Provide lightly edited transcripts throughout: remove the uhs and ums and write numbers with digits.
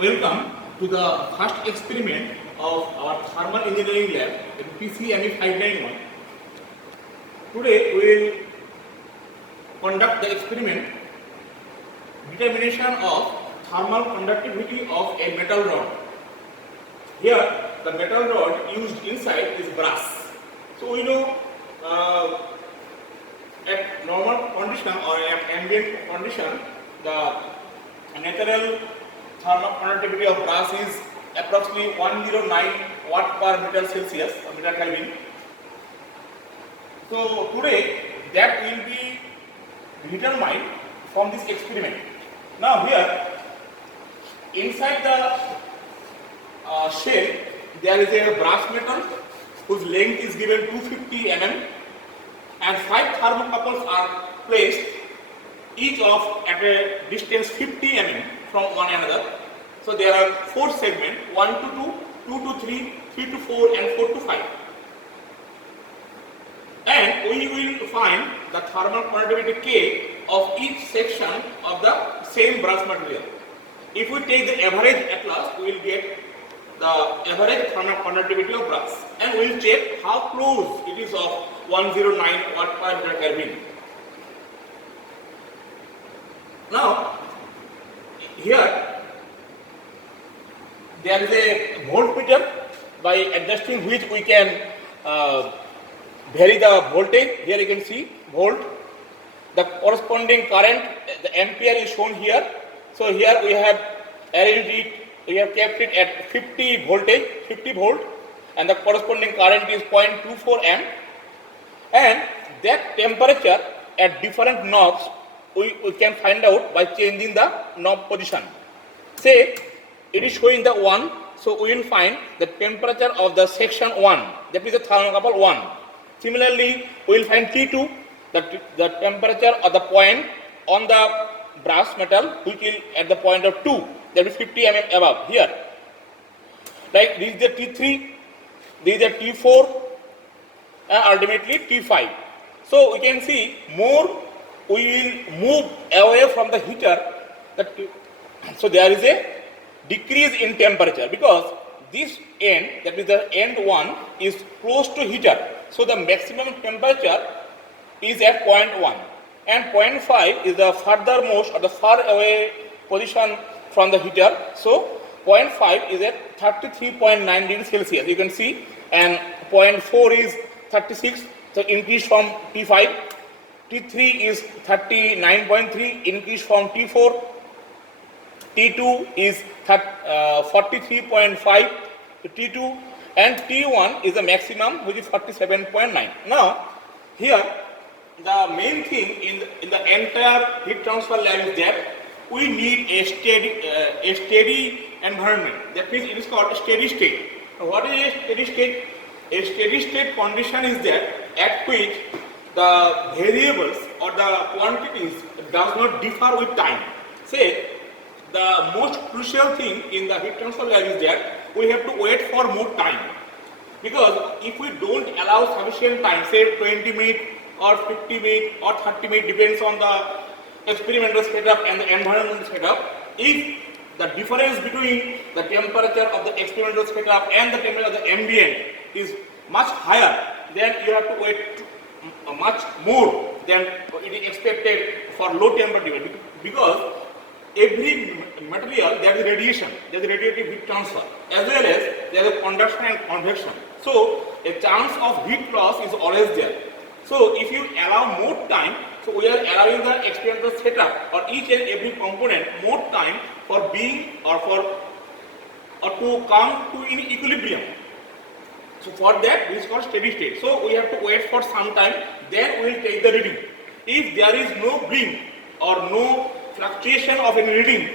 Welcome to the first experiment of our thermal engineering lab in PCME 591. Today we will conduct the experiment determination of thermal conductivity of a metal rod. Here the metal rod used inside is brass. So we know at normal condition or at ambient condition the natural thermal conductivity of brass is approximately 109 watt per meter Celsius or meter Kelvin. So today that will be determined from this experiment. Now here inside the shell there is a brass metal whose length is given 250 mm and 5 thermocouples are placed each of at a distance 50 mm from one another. So there are 4 segments, 1 to 2, 2 to 3, 3 to 4 and 4 to 5. And we will find the thermal conductivity K of each section of the same brass material. If we take the average at last, we will get the average thermal conductivity of brass and we will check how close it is of 109 watt per meter Kelvin. Now here there is a voltmeter by adjusting which we can vary the voltage. Here you can see volt. The corresponding current, the ampere is shown here. So here we have arranged it, we have kept it at 50 voltage, 50 volt, and the corresponding current is 0.24 amp. And that temperature at different knobs we can find out by changing the knob position. Say it is showing the 1, so we will find the temperature of the section 1, that is the thermocouple 1. Similarly, we will find T2, the temperature of the point on the brass metal which is at the point of 2, that is 50 mm above here. Like this is the T3, this is the T4 and ultimately T5. So we can see more we will move away from the heater, so there is a decrease in temperature because this end, that is the end 1, is close to heater. So the maximum temperature is at 0.1 and 0.5 is the furthermost or the far away position from the heater. So 0.5 is at 33.9 degrees Celsius, you can see, and 0.4 is 36, so increase from T5. T3 is 39.3, increase from T4. T2 is 43.5 to T2 and T1 is the maximum which is 47.9. Now here the main thing in the entire heat transfer lab is that we need a steady environment. That means it is called a steady state. What is a steady state? A steady state condition is that at which the variables or the quantities does not differ with time. Say the most crucial thing in the heat transfer lab is that we have to wait for more time, because if we don't allow sufficient time, say 20 minutes or 50 minutes or 30 minutes, depends on the experimental setup and the environmental setup, if the difference between the temperature of the experimental setup and the temperature of the ambient is much higher, then you have to wait much more than it is expected for low temperature, because every material there is radiation, there is radiative heat transfer, as well as there is conduction and convection. So a chance of heat loss is always there. So if you allow more time, so we are allowing the experimental setup or each and every component more time for being or to come to in equilibrium. So for that, this is called steady state. So we have to wait for some time, then we will take the reading. If there is no blink or no fluctuation of any reading,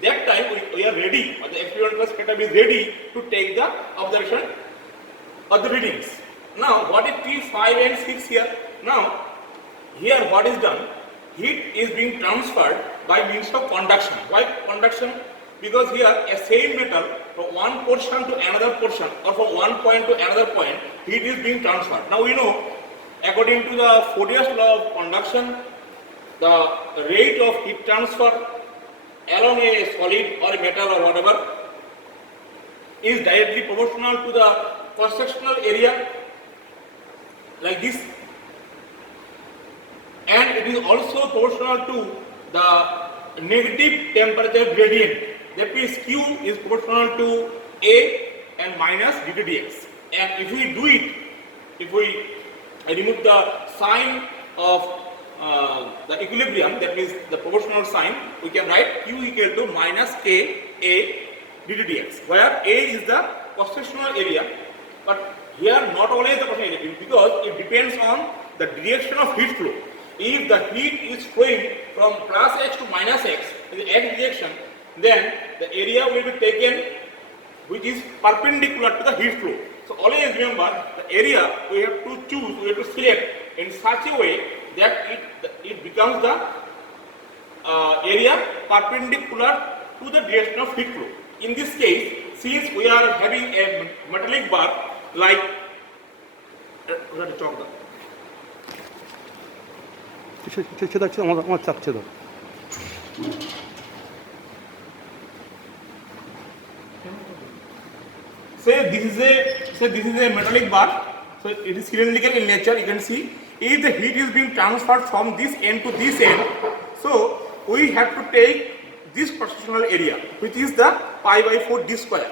that time we are ready, or the experimental setup is ready to take the observation of the readings. Now what is T5 and 6 here? Now here what is done? Heat is being transferred by means of conduction. Why conduction? Because here a same metal from one portion to another portion or from one point to another point, heat is being transferred. Now we know, according to the Fourier's law of conduction, the rate of heat transfer along a solid or a metal or whatever is directly proportional to the cross-sectional area like this, and it is also proportional to the negative temperature gradient. That means Q is proportional to A and minus dt dx. And if we do it, if we remove the sign of the equilibrium, that means the proportional sign, we can write Q equal to minus K A dt dx, where A is the cross-sectional area, but here not only the cross-sectional area, because it depends on the direction of heat flow. If the heat is flowing from plus x to minus x in the x direction, then the area will be taken which is perpendicular to the heat flow. So always remember, the area we have to choose, we have to select in such a way that it becomes the area perpendicular to the direction of heat flow. In this case, since we are having a metallic bar like say this is a metallic bar, so it is cylindrical in nature. You can see if the heat is being transferred from this end to this end, so we have to take this cross-sectional area, which is the pi by 4 d square.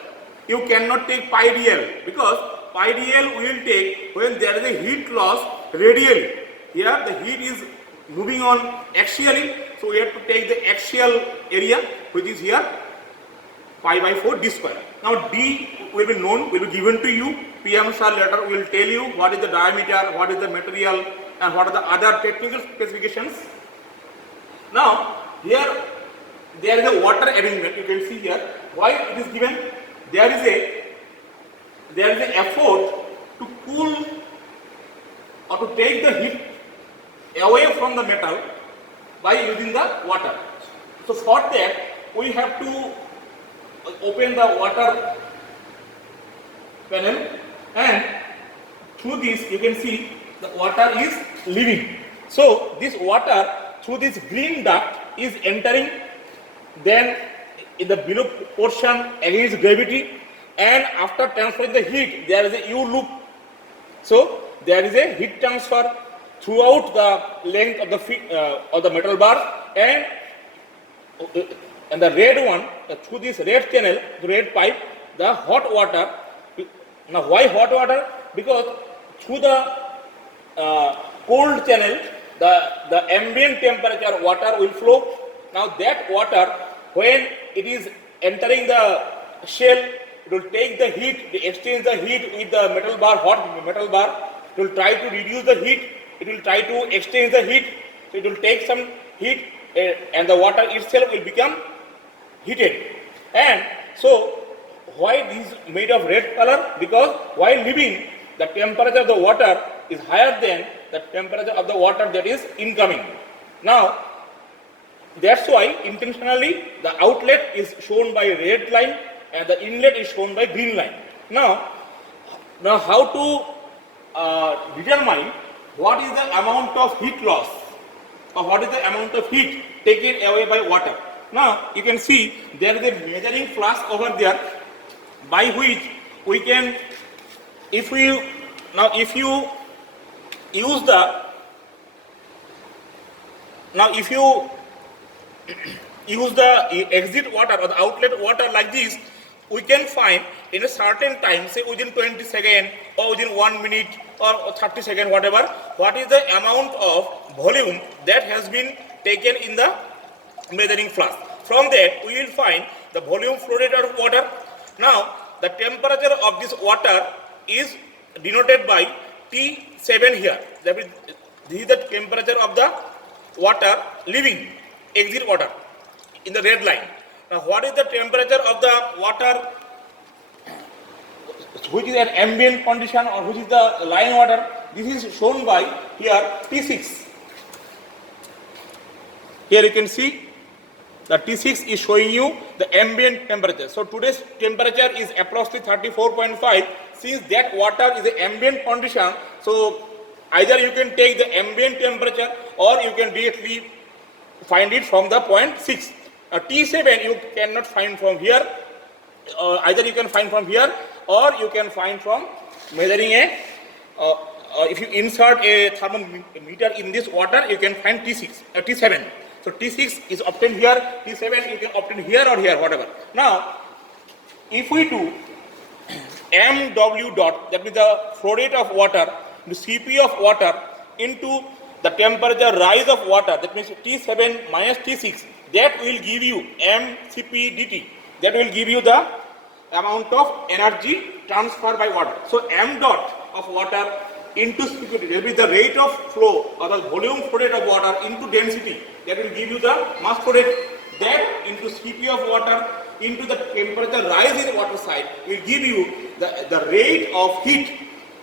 You cannot take pi dl, because pi dl will take when there is a heat loss radially. Here the heat is moving on axially, so we have to take the axial area, which is here pi by 4 d square. Now d will be known, will be given to you. PM sir later will tell you what is the diameter, what is the material, and what are the other technical specifications. Now here there is a water arrangement. You can see here why it is given. There is an effort to cool or to take the heat away from the metal by using the water. So for that we have to open the water panel, and through this you can see the water is leaving. So this water through this green duct is entering, then in the below portion against gravity, and after transferring the heat there is a U loop. So there is a heat transfer throughout the length of the metal bar, and the red one through this red channel, the red pipe, the hot water. Now why hot water? Because through the cold channel the ambient temperature water will flow. Now that water, when it is entering the shell, it will take the heat, it exchange the heat with the metal bar, hot metal bar. It will try to reduce the heat, it will try to exchange the heat, so it will take some heat and the water itself will become heated. And so why this is made of red color? Because while leaving, the temperature of the water is higher than the temperature of the water that is incoming. Now that's why intentionally the outlet is shown by red line and the inlet is shown by green line. Now how to determine what is the amount of heat loss or what is the amount of heat taken away by water? Now you can see there is a measuring flask over there by which we can, if you use the exit water or the outlet water like this, we can find in a certain time, say within 20 seconds or within 1 minute or 30 seconds, whatever, what is the amount of volume that has been taken in the measuring flask. From that we will find the volume flow rate of water. Now the temperature of this water is denoted by T7 here. That is, this is the temperature of the water leaving, exit water in the red line. Now what is the temperature of the water which is an ambient condition or which is the line water? This is shown by here T6. Here you can see the T6 is showing you the ambient temperature. So today's temperature is approximately 34.5. Since that water is an ambient condition, so either you can take the ambient temperature or you can directly find it from the point 6. T7 you cannot find from here. Either you can find from here or you can find from measuring a if you insert a thermometer in this water, you can find T7. So T6 is obtained here, T7 you can obtain here or here, whatever. Now, if we do MW dot, that means the flow rate of water, the Cp of water into the temperature rise of water, that means T7 minus T6, that will give you mCp dt. That will give you the amount of energy transferred by water. So m dot of water into Cp, that will be the rate of flow or the volume flow rate of water into density. That will give you the mass flow rate. That into Cp of water into the temperature rise in the water side will give you the rate of heat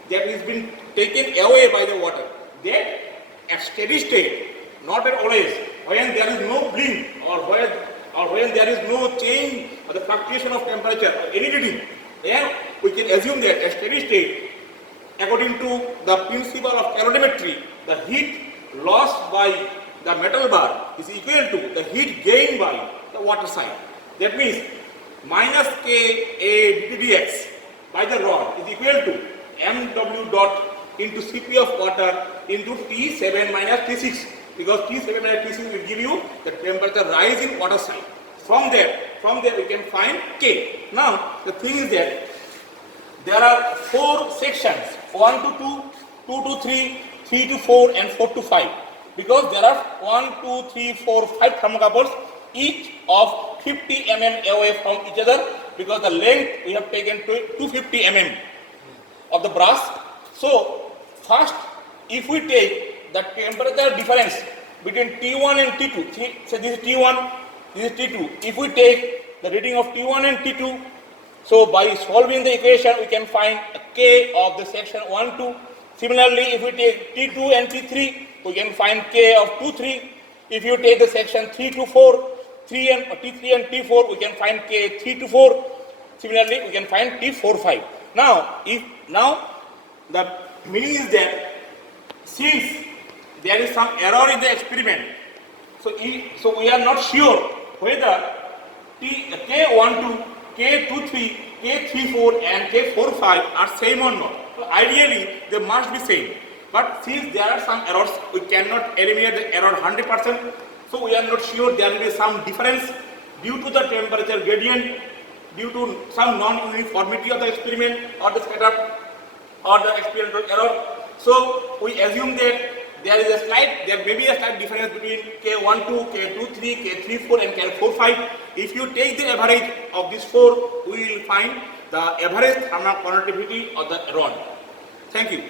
that is been taken away by the water. That at steady state, not at always, when there is no blink or when there is no change or the fluctuation of temperature or any reading, then we can assume that at steady state, according to the principle of calorimetry, the heat lost by the metal bar is equal to the heat gained by the water side. That means minus Ka dt dx by the rod is equal to mw dot into Cp of water into T7 minus T6, because T7 minus T6 will give you the temperature rise in water side. From there we can find K. Now the thing is that there are 4 sections, 1 to 2, 2 to 3, 3 to 4 and 4 to 5, because there are 1, 2, 3, 4, 5 thermocouples, each of 50 mm away from each other, because the length we have taken to 250 mm of the brass. So first, if we take the temperature difference between T1 and T2, see, so this is T1, this is T2. If we take the reading of T1 and T2, so by solving the equation we can find a K of the section 1, 2. Similarly, if we take T2 and T3, we can find K of 2, 3. If you take the section 3 to 4, T3 and T4, we can find K 3 to 4. Similarly, we can find T4, 5. Now, the meaning is that since there is some error in the experiment, so we are not sure whether K12, K23, K34 and K45 are same or not. So ideally they must be same. But since there are some errors, we cannot eliminate the error 100%. So we are not sure, there will be some difference due to the temperature gradient, due to some non-uniformity of the experiment or the setup or the experimental error. So we assume that there may be a slight difference between K12, K23, K34 and K45. If you take the average of these 4, we will find the average thermal conductivity of the rod. Thank you.